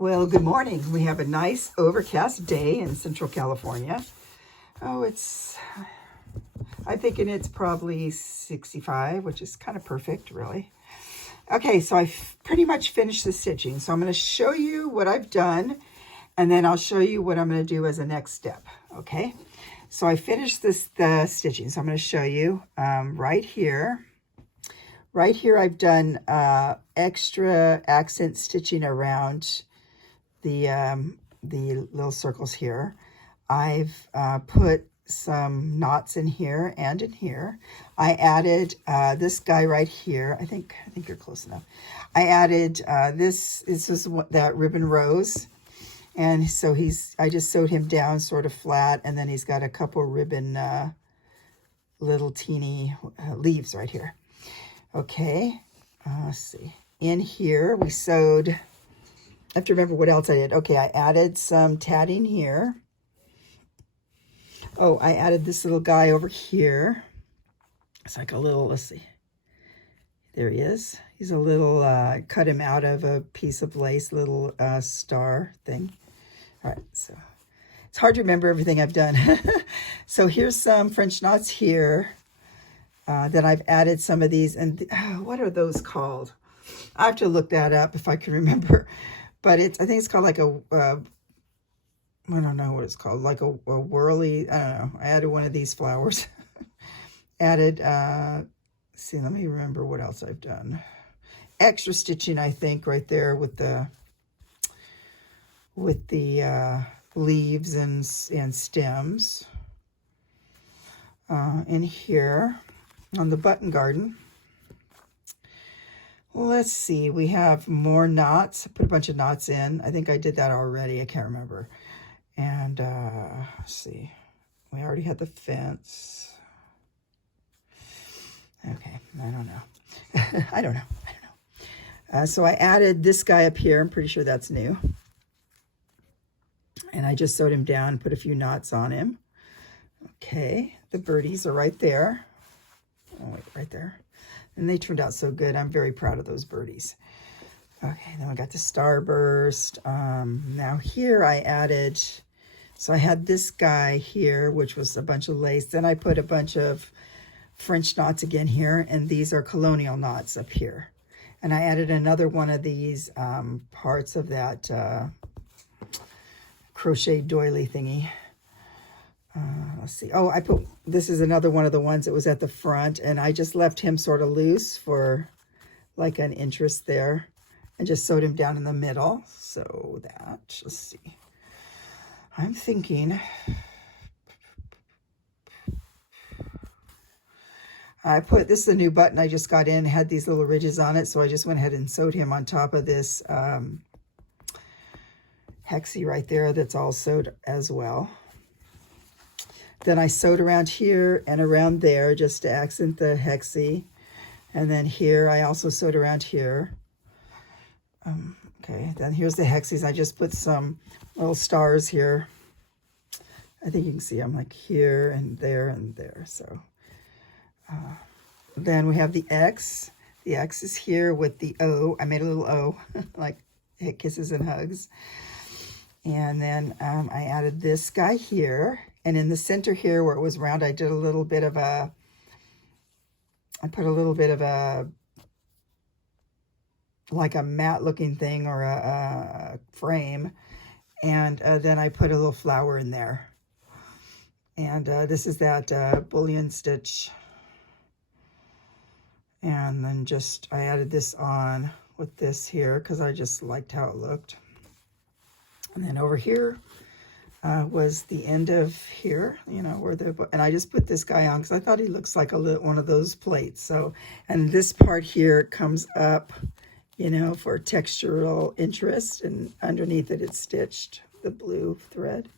Well, good morning. We have a nice overcast day in Central California. Oh, I'm thinking it's probably 65, which is kind of perfect, really. Okay, so I've pretty much finished the stitching. So I'm going to show you what I've done, and then I'll show you what I'm going to do as a next step, okay? So I finished the stitching, so I'm going to show you right here. Right here, I've done extra accent stitching around the little circles here. I've put some knots in here and in here. I added this guy right here. I think you're close enough. I added this is that ribbon rose, and so I just sewed him down sort of flat, and then he's got a couple ribbon little teeny leaves right here. Okay, let's see. In here we sewed. I have to remember what else I did. Okay, I added some tatting here. Oh, I added this little guy over here. It's like a little, let's see. There he is. He's a little, cut him out of a piece of lace, little star thing. All right, so it's hard to remember everything I've done. So here's some French knots here. Then I've added some of these. And what are those called? I have to look that up if I can remember. But I think it's called like a, I don't know what it's called, like a whirly, I don't know. I added one of these flowers. Added, see, let me remember what else I've done. Extra stitching, I think, right there with the leaves and stems. In here on the button garden. Let's see, we have more knots. I put a bunch of knots in. I think I did that already. I can't remember. And let's see, we already had the fence. Okay, I don't know. I don't know. So I added this guy up here. I'm pretty sure that's new. And I just sewed him down and put a few knots on him. Okay, the birdies are right there. Oh, wait, right there. And they turned out so good. I'm very proud of those birdies. Okay, then we got the starburst. Now here I added, so I had this guy here, which was a bunch of lace. Then I put a bunch of French knots again here, and these are colonial knots up here. And I added another one of these parts of that crochet doily thingy. Let's see. Oh, this is another one of the ones that was at the front, and I just left him sort of loose for like an interest there and just sewed him down in the middle. So let's see. I'm thinking this is a new button I just got in, had these little ridges on it, so I just went ahead and sewed him on top of this hexie right there that's all sewed as well. Then I sewed around here and around there just to accent the hexie. And then here, I also sewed around here. Okay, then here's the hexies. I just put some little stars here. I think you can see them like here and there and there. So then we have the X. The X is here with the O. I made a little O, like kisses and hugs. And then I added this guy here. And in the center here where it was round, I did a little bit of I put a little bit of like a matte looking thing or a frame. And then I put a little flower in there. And this is that bullion stitch. And then I added this on with this here because I just liked how it looked. And then over here was the end of here, you know, and I just put this guy on because I thought he looks like one of those plates. So, and this part here comes up, you know, for textural interest, and underneath it, it's stitched the blue thread.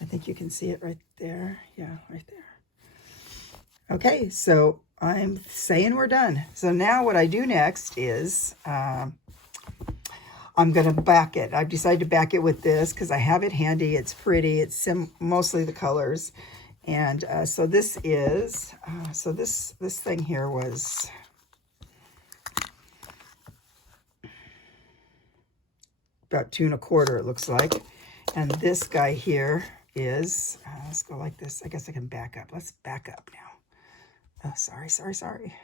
I think you can see it right there. Yeah, right there. Okay, so I'm saying we're done. So now what I do next is I'm going to back it. I've decided to back it with this because I have it handy. It's pretty. It's mostly the colors. And so this is, this thing here was about 2¼ it looks like. And this guy here is, let's go like this. I guess I can back up. Let's back up now. Oh, sorry.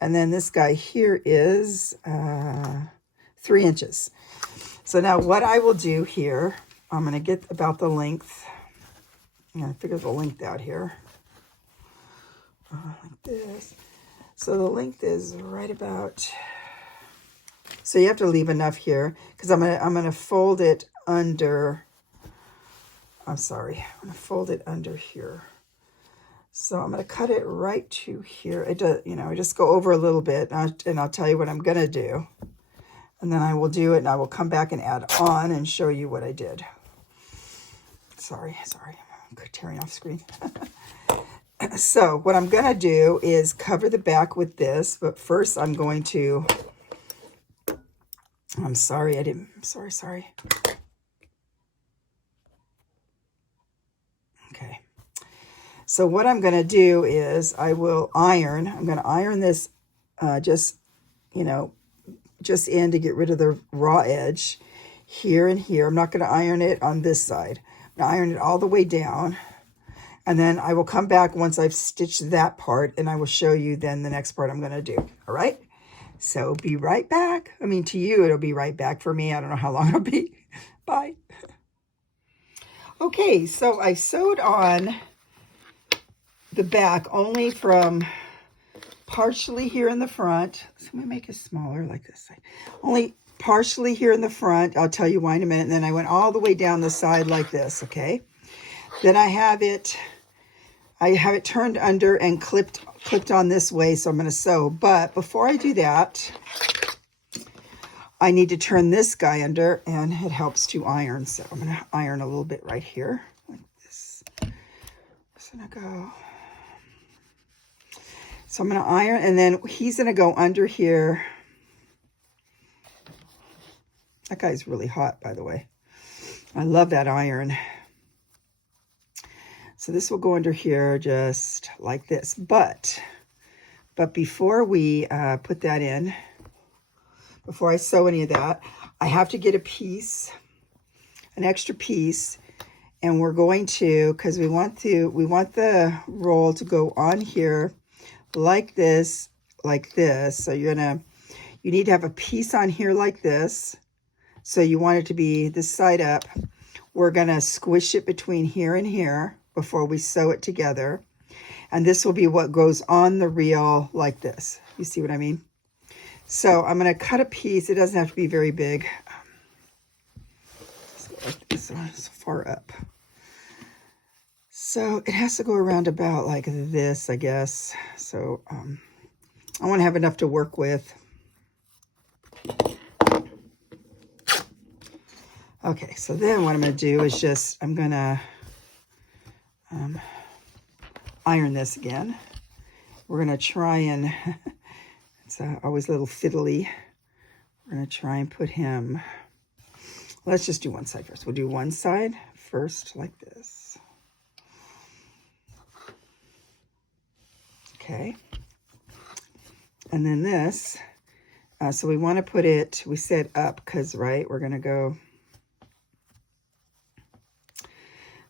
And then this guy here is 3 inches. So now what I will do here, I'm going to get about the length. I'm going to figure the length out here. Like this. So the length is right about, so you have to leave enough here because I'm gonna fold it under, I'm going to fold it under here. So I'm going to cut it right to here. It does, just go over a little bit, and I'll tell you what I'm going to do. And then I will do it, and I will come back and add on and show you what I did. Sorry, I'm tearing off screen. So what I'm going to do is cover the back with this, but first I'm going to, sorry. Okay. So what I'm going to do is I'm going to iron this just in to get rid of the raw edge here and here. I'm not going to iron it on this side. I'm going to iron it all the way down. And then I will come back once I've stitched that part, and I will show you then the next part I'm going to do. All right? So be right back. I mean, to you, it'll be right back. For me, I don't know how long it'll be. Bye. Okay, so I sewed on the back only from partially here in the front. So let me make it smaller like this. Only partially here in the front. I'll tell you why in a minute. And then I went all the way down the side like this, okay? Then I have it turned under and clipped on this way, so I'm going to sew. But before I do that, I need to turn this guy under, and it helps to iron. So I'm going to iron a little bit right here, like this. Just going to go. So I'm going to iron, and then he's going to go under here. That guy's really hot, by the way. I love that iron. So this will go under here just like this. But before we put that in, before I sew any of that, I have to get an extra piece, and we're going to, because we want the roll to go on here like this. So you need to have a piece on here like this. So you want it to be this side up. We're going to squish it between here and here before we sew it together. And this will be what goes on the reel like this. You see what I mean? So I'm going to cut a piece. It doesn't have to be very big. Just go like this, so far up. So it has to go around about like this, I guess. So I want to have enough to work with. Okay, so then what I'm going to do is I'm going to iron this again. We're going to try and, it's always a little fiddly. We're going to try and put him, let's just do one side first. We'll do one side first like this. Okay. And then this, so we want to put it, we said up because, right, we're going to go.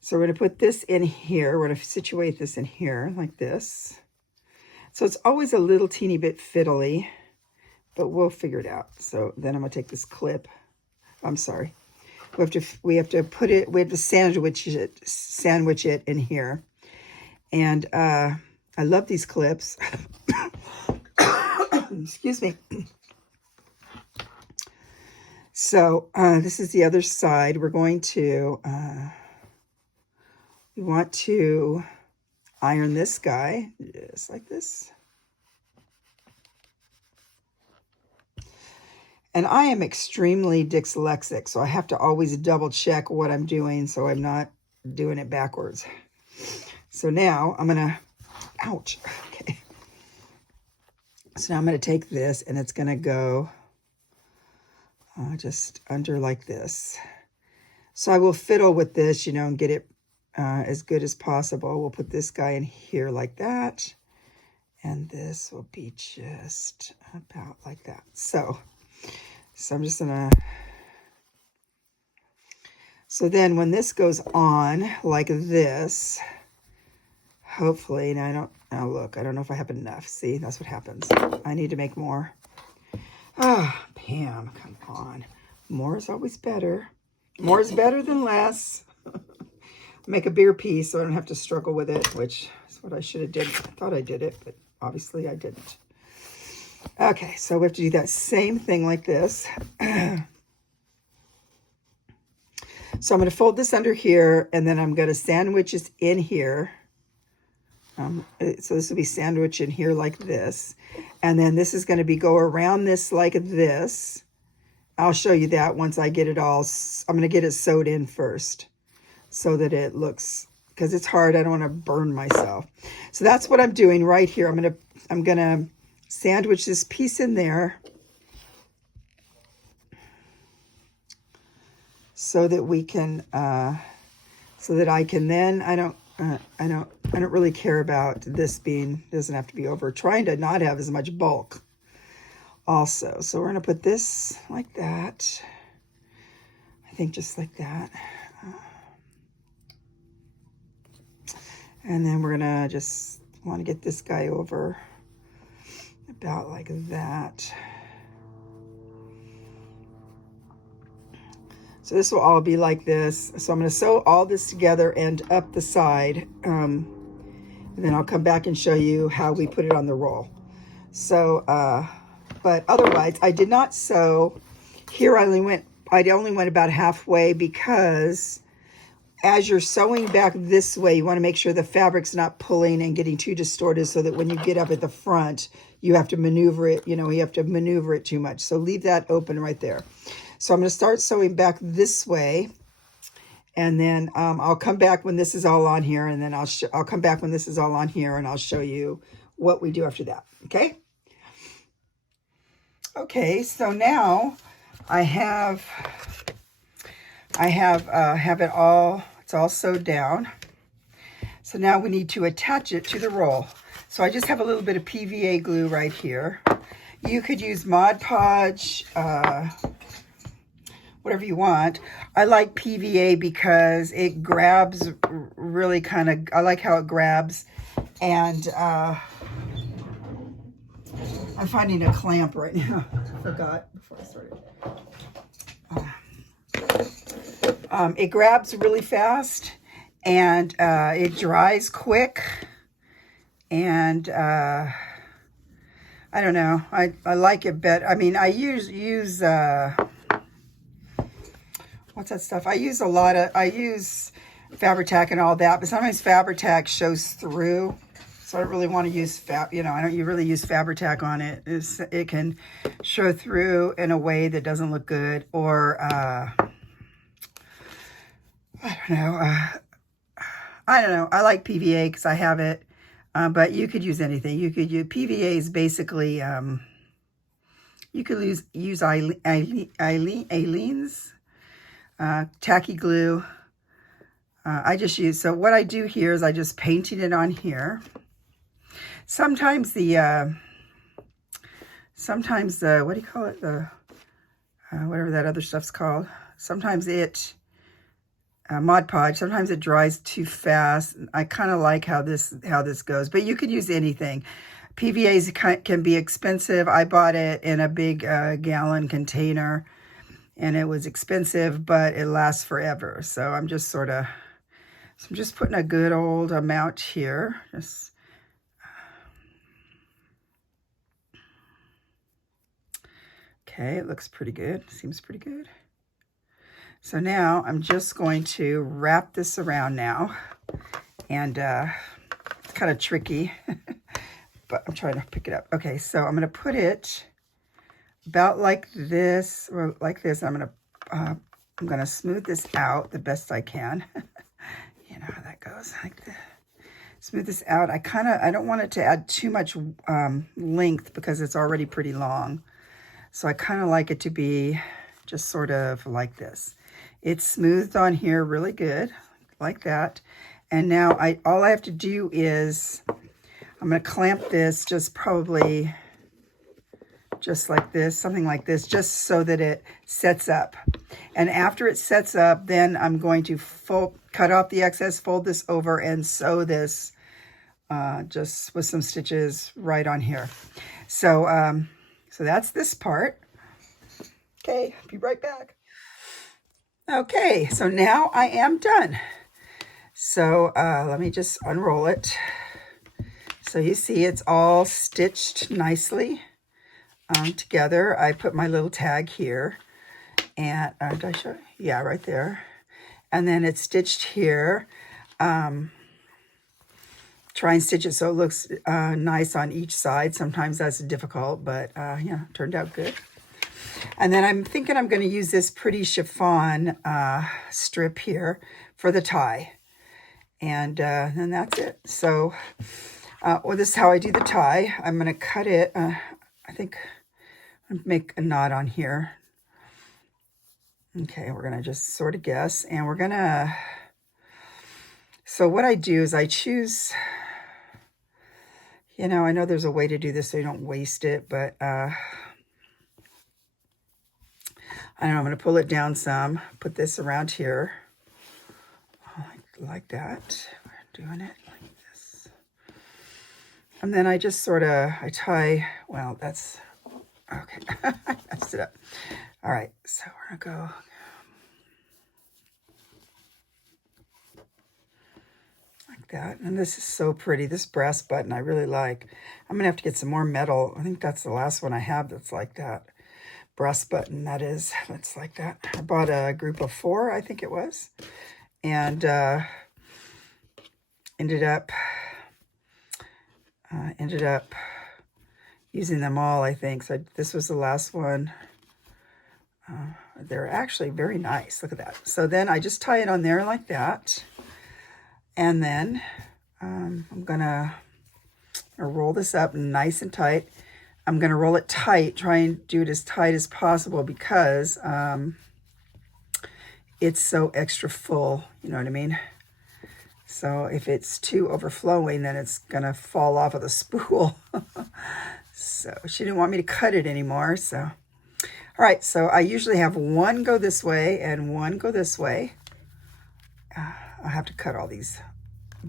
So we're going to put this in here. We're going to situate this in here like this. So it's always a little teeny bit fiddly, but we'll figure it out. So then I'm going to take this clip. I'm sorry. We have to put it, we have to sandwich it in here. And I love these clips. Excuse me. So this is the other side. We're going to... we want to iron this guy just like this. And I am extremely dyslexic, so I have to always double check what I'm doing so I'm not doing it backwards. So now I'm going to, ouch, okay. So now I'm going to take this, and it's going to go just under like this. So I will fiddle with this, and get it as good as possible. We'll put this guy in here like that, and this will be just about like that. So I'm just gonna So then when this goes on like this, hopefully, and I don't, oh look, I don't know if I have enough. See, that's what happens. I need to make more. Ah, Pam, come on. More is always better. More is better than less. Make a bigger piece so I don't have to struggle with it, which is what I should have did. I thought I did it, but obviously I didn't. Okay, so we have to do that same thing like this. So I'm going to fold this under here, and then I'm going to sandwich this in here. So this will be sandwiched in here like this. And then this is going to be go around this like this. I'll show you that once I get it all. I'm going to get it sewed in first so that it looks, because it's hard. I don't want to burn myself. So that's what I'm doing right here. I'm going to sandwich this piece in there so that we can, so that I can then, I don't really care about this being, doesn't have to be over. Trying to not have as much bulk also. So we're going to put this like that. I think just like that. And then we're going to just want to get this guy over about like that. So this will all be like this. So I'm going to sew all this together and up the side. And then I'll come back and show you how we put it on the roll. So, but otherwise, I did not sew. Here I only went about halfway, because as you're sewing back this way, you want to make sure the fabric's not pulling and getting too distorted, so that when you get up at the front, you have to maneuver it, you have to maneuver it too much. So leave that open right there. So I'm going to start sewing back this way, and then I'll come back when this is all on here, and then I'll come back when this is all on here, and I'll show you what we do after that. Okay? Okay, so now I have it all, it's all sewed down. So now we need to attach it to the roll. So I just have a little bit of PVA glue right here. You could use Mod Podge, whatever you want. I like PVA because it grabs really kind of, I like how it grabs. And I'm finding a clamp right now. I forgot before I started. It grabs really fast, and it dries quick. And I don't know. I like it better. I mean, I use what's that stuff? I use Fabri-Tac and all that, but sometimes Fabri-Tac shows through. So I don't really want to use I don't really use Fabri-Tac on it. It can show through in a way that doesn't look good, or I don't know. I like PVA because I have it, but you could use anything. You could use PVA is basically you could use Aleene's tacky glue. I just use, so what I do here is I just painted it on here. Sometimes the what do you call it? The whatever that other stuff's called. Sometimes it Mod Podge. Sometimes it dries too fast. I kind of like how this goes, but you could use anything. PVAs can be expensive. I bought it in a big gallon container, and it was expensive, but it lasts forever. So I'm just putting a good old amount here. Okay, it looks pretty good. Seems pretty good. So now I'm just going to wrap this around now. And it's kind of tricky, but I'm trying to pick it up. Okay, so I'm going to put it about like this, or like this. I'm going to smooth this out the best I can. You know how that goes, like this. Smooth this out. I don't want it to add too much length because it's already pretty long. So I kind of like it to be just sort of like this. It's smoothed on here really good, like that. And now all I have to do is, I'm going to clamp this just probably just like this, something like this, just so that it sets up. And after it sets up, then I'm going to cut off the excess, fold this over, and sew this just with some stitches right on here. So, so that's this part. Okay, be right back. Okay, so now I am done. So let me just unroll it. So you see it's all stitched nicely together. I put my little tag here, and did I show? Yeah, right there. And then it's stitched here. Try and stitch it so it looks nice on each side. Sometimes that's difficult, but yeah, turned out good. And then I'm thinking I'm going to use this pretty chiffon strip here for the tie. And then that's it. So well, this is how I do the tie. I'm going to cut it. I think I'll make a knot on here. Okay, we're going to just sort of guess. And we're going to, so what I do is I choose, you know, I know there's a way to do this so you don't waste it, but I don't know, I'm going to pull it down some, put this around here, like that. We're doing it like this. And then I just sort of, I tie, well, that's, okay, I messed it up. All right, so we're going to go. Like that. And this is so pretty. This brass button I really like. I'm going to have to get some more metal. I think that's the last one I have that's like that. Brass button, that is. That's like that. I bought a group of 4, I think it was. And ended up using them all, I think. So this was the last one. They're actually very nice. Look at that. So then I just tie it on there like that. And then I'm going to roll this up nice and tight. I'm going to roll it tight, try and do it as tight as possible because it's so extra full, you know what I mean? So if it's too overflowing, then it's going to fall off of the spool. So she didn't want me to cut it anymore. So, all right, so I usually have one go this way and one go this way. I'll have to cut all these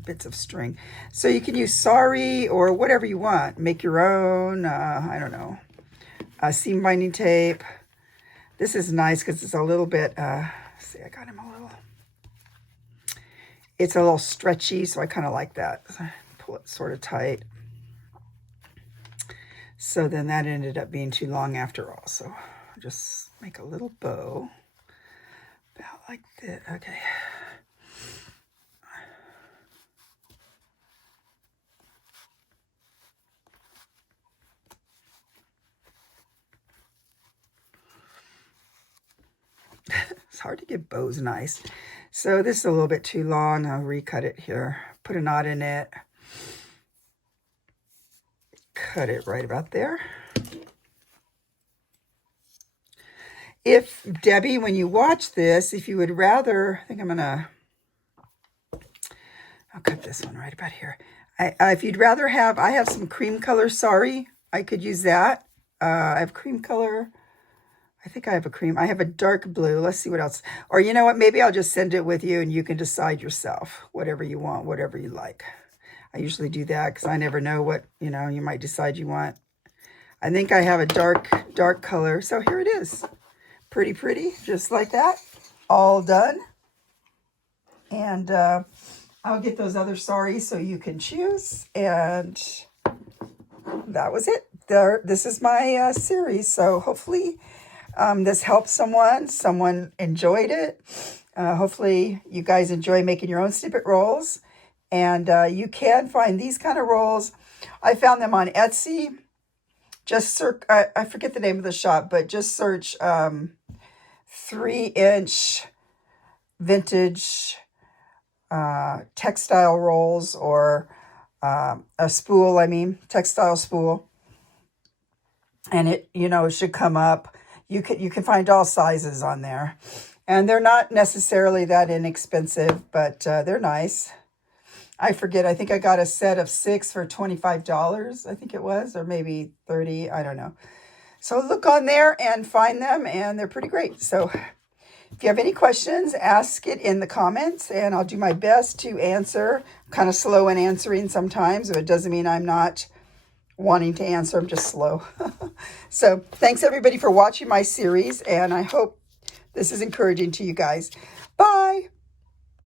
bits of string. So you can use sari or whatever you want. Make your own, I don't know, seam binding tape. This is nice because it's a little bit, see, I got him a little, it's a little stretchy, so I kind of like that. So I pull it sort of tight. So then that ended up being too long after all. So I'll just make a little bow about like this. Okay. It's hard to get bows nice. So this is a little bit too long. I'll recut it here. Put a knot in it. Cut it right about there. If, Debbie, when you watch this, if you would rather, I think I'm going to, I'll cut this one right about here. If you'd rather have, I have some cream color sari. I could use that. I have cream color. I think I have a cream. I have a dark blue. Let's see what else. Or you know what? Maybe I'll just send it with you and you can decide yourself. Whatever you want, whatever you like. I usually do that because I never know what, you know, you might decide you want. I think I have a dark color. So here it is. Pretty, pretty. Just like that. All done. And I'll get those other saris so you can choose. And that was it. This is my series. So hopefully this helped someone. Someone enjoyed it. Hopefully you guys enjoy making your own snippet rolls. And you can find these kind of rolls. I found them on Etsy. Just search, I forget the name of the shop, but just search 3-inch vintage textile rolls or a spool, textile spool. And it, you know, it should come up. You can find all sizes on there. And they're not necessarily that inexpensive, but they're nice. I forget, I think I got a set of 6 for $25, I think it was, or maybe 30, I don't know. So look on there and find them, and they're pretty great. So if you have any questions, ask it in the comments, and I'll do my best to answer. I'm kind of slow in answering sometimes, but it doesn't mean I'm not wanting to answer. I'm just slow. So thanks everybody for watching my series, and I hope this is encouraging to you guys. Bye.